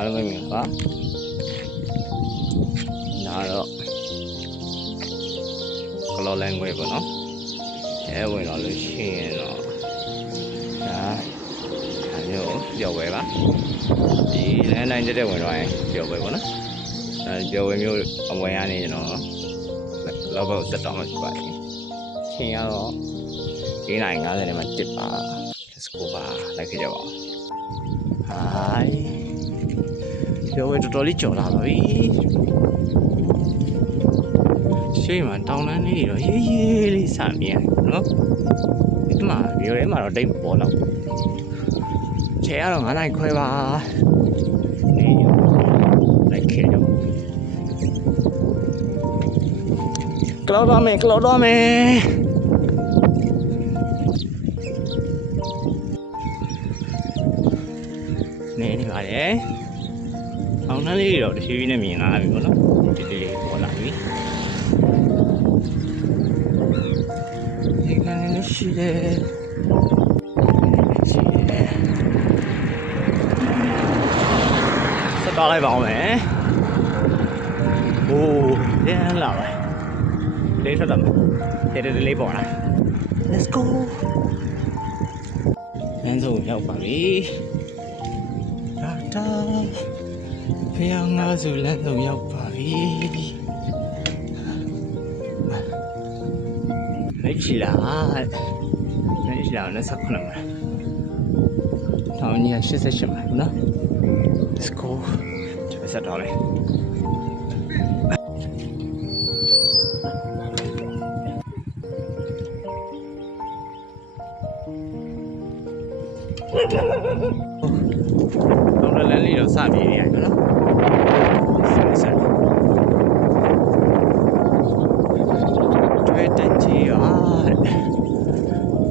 အားလုံးပဲမြင်ပါဒါတော့ကလောလန်ခွဲပေါ့နော်အဲဝင်တော့လို့ရှိရင်တော့ဒါမျိုးပျော်ဝဲပါဒီလမ်းတိုင်းတက်ဝင်တော့ရင်ပျော်ဝဲပေါ့နော်အဲပျော်ဝဲမျိုးအဝင်ရနေကျွန်တော်လောဘဆက်တော့မှရှိပါတယ်ချိန်ကတော့9:50နဲ့မှ1ပါ let's go ပါလိုက်ခဲ့ကြပါဦးဟာပြောဝဲတော်တော်လေးကြော်လာပါပြီရှေ့မှာတောင်တန်းလေးတော့ရေးရေးလေးစမြင်နော်ဒီမှာဒီထဲမှာတော့တိတ်မပေါ်တော့ချိန်ကတော့9:00ခွဲပါနေရလိုက်ခဲ့ကြပါကလောတော့မယ်နေပါတယ်။အောင်နှလေးတော့တဖြည်းဖြည်းနဲ့မြင်လာပြီပေါ့နော်။ဒီလေးပေါ်လာပြီ။ဒီကနေ့လည်းရှိတယ်။စတော့လိုက်ပါဦးမယ်။ဟိုးပြန်လာပါ။လေးထွက်တော့မယ်။ဒီလေးပေါ်လာ။ Let's go ။လမ်းစုံရောက်ပါပြီ။ဖျောင်းငါစုလမ်းဆုံးရောက်ပါပြီမိတ်ချီလာနဲ့ဆက်ခုနမှာတောင်းကြီး88မှာနော် let's go ဒီဆက်တော့လေတော့လမ်းလေးတော့စပြေးနေရတယ်နော်ဆက်တွေ့တဲ့ကြီးရ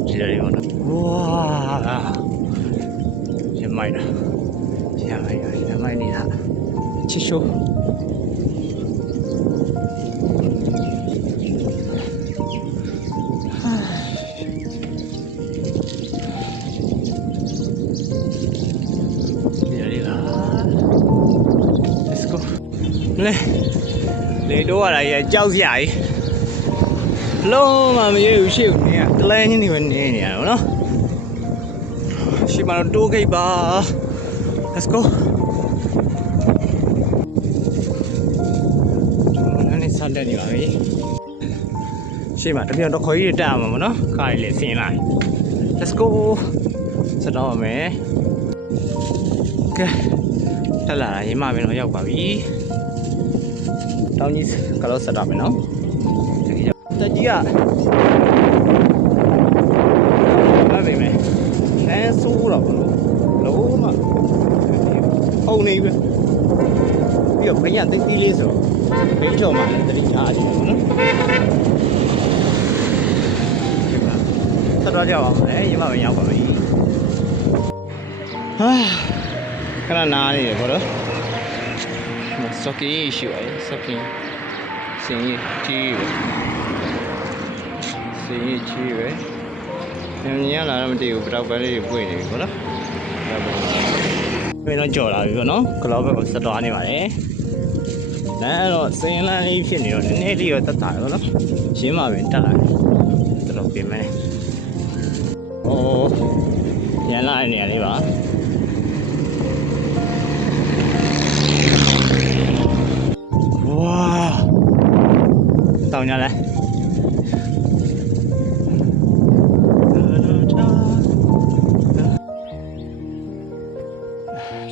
ဒီလေးပေါ့နော်ဝါရမိုင်းနေတာချစ်ရှိုးလေတော့ရရကြောက်စရာကြီးလုံးမမရဘူးရှေ့ကိုနေရတလဲချင်းနေပဲနေနေရတော့နော်ရှေ့မှာတော့တိုးဂိတ်ပါ let's go အဲ့ဒီစတဲ့နေပါပြီရှေ့မှာတပြက်တော့ခေါ်ကြီးတက်အောင်ပါနော်ကားလေးဆင်းလိုက် let's go စတော့မယ်ကဲတက်လာရင်မှပဲတော့ရောက်ပါပြီတောင်းကြီးကလောဆက်တော့မယ်နော်တက်ကြီးကဘာပဲမဲလမ်းဆိုးတော့ဘလို့လုံးမအုံနေပြီပြီးတော့ဘိန်းရတိတ်တိလေးဆိုဘိန်းကျော်မှလည်းတတိချအားကြည့်ပါနော်ဆက်တော့ကြပါဦးလေရမပဲရောက်ပါပြီဟာခဏနားနေတယ်ဘောတော့စောကင်းရှိပါရဲ့စောကင်းစင်ကြီးပဲမြင်ရလာတော့မတည်ဘူးပတောက်ပန်းလေးတွေပွင့်နေပြီပေါ့နော်ပြန်တော့ကြော်လာပြီပေါ့နော်ကလောဘက်ကိုစတော့နေပါတယ်လမ်းတော့စင်လန်းလေးဖြစ်နေတော့နည်းနည်းလေးတော့တက်တာပေါ့နော်ရင်းမှာပဲတက်လာတယ်တော်ပြင်မယ်ဟိုရန်လာတဲ့နေရာလေးပါ哇，到家来。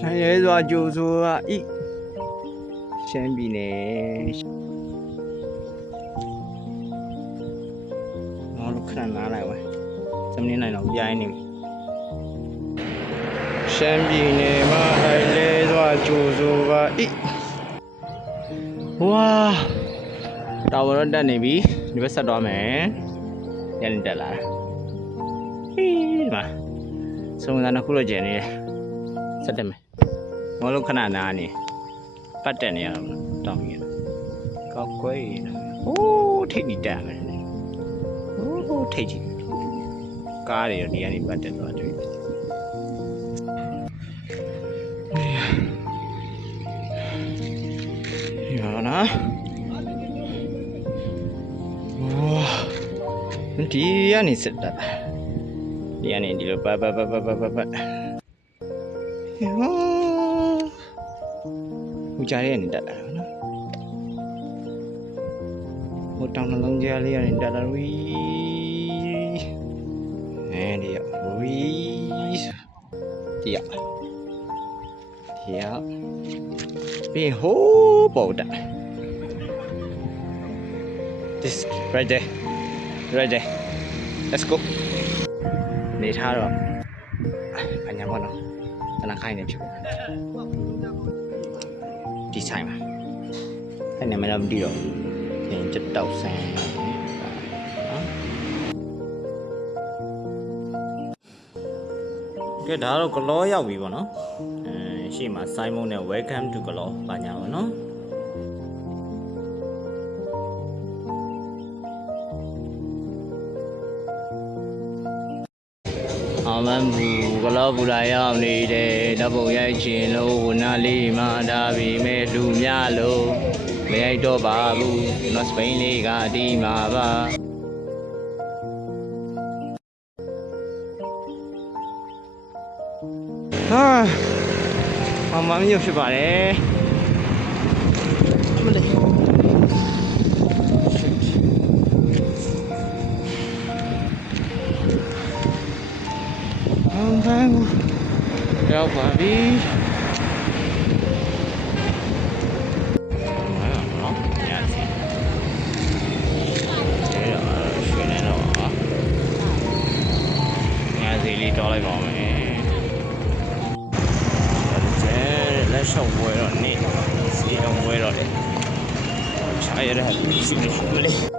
咱也说就说一，先比呢。我都看拿来喂，咱们那种烟呢。先比呢嘛，还来说就说一。哇，到我这那边，你别说多没，人家来，嘿嘛，从咱那苦了钱呢，说的没，我都看哪呢，8年了，当年，搞贵了，哦，太你damn了，哦，太气，咖喱你看你8年多少？哎呀， ဒီကနေစစ်တာဒီကနေဒီလိုပတ်ဟောဦးကြရဲကနေတက်လာတယ်နော်ဟိုတောင်နှလုံးကြားလေးကနေတက်လာဝီအဲဒီရောက်ဝီဒီရောက်ပြီးဟိုးပေါ်တက် this right there let's go နေထားတော့အညာဘောနော်တနခိုင်းနေဖြစ်ဒီဆိုင်မှာအဲ့နာမည်တော့မသိတော့ပြင်ချက်တောက်ဆန်းကဲဒါတော့ကလောရောက်ပြီပေါ့နော်ရှေ့မှာ Simon နဲ့ welcome to ကလောပါညာပေါ့နော်အမန်ဘူးကလောပူလာရောက်နေတဲ့ဓာတ်ပုံရိုက်ချင်လို့ဝနာလေးမှဒါပေမဲ့လူများလို့မရိုက်တော့ပါဘူးကျွန်တော်စပိန်လေးကဒီမှာပါအမန်မျိုးဖြစ်ပါတယ်အမလေးရောက်ပါပြီတော်လိုက်ပါမယ်လက်ရှော့ဝဲတော့နေစီအောင်ဝဲတော့လေချာရတဲ့ရှိနေလေ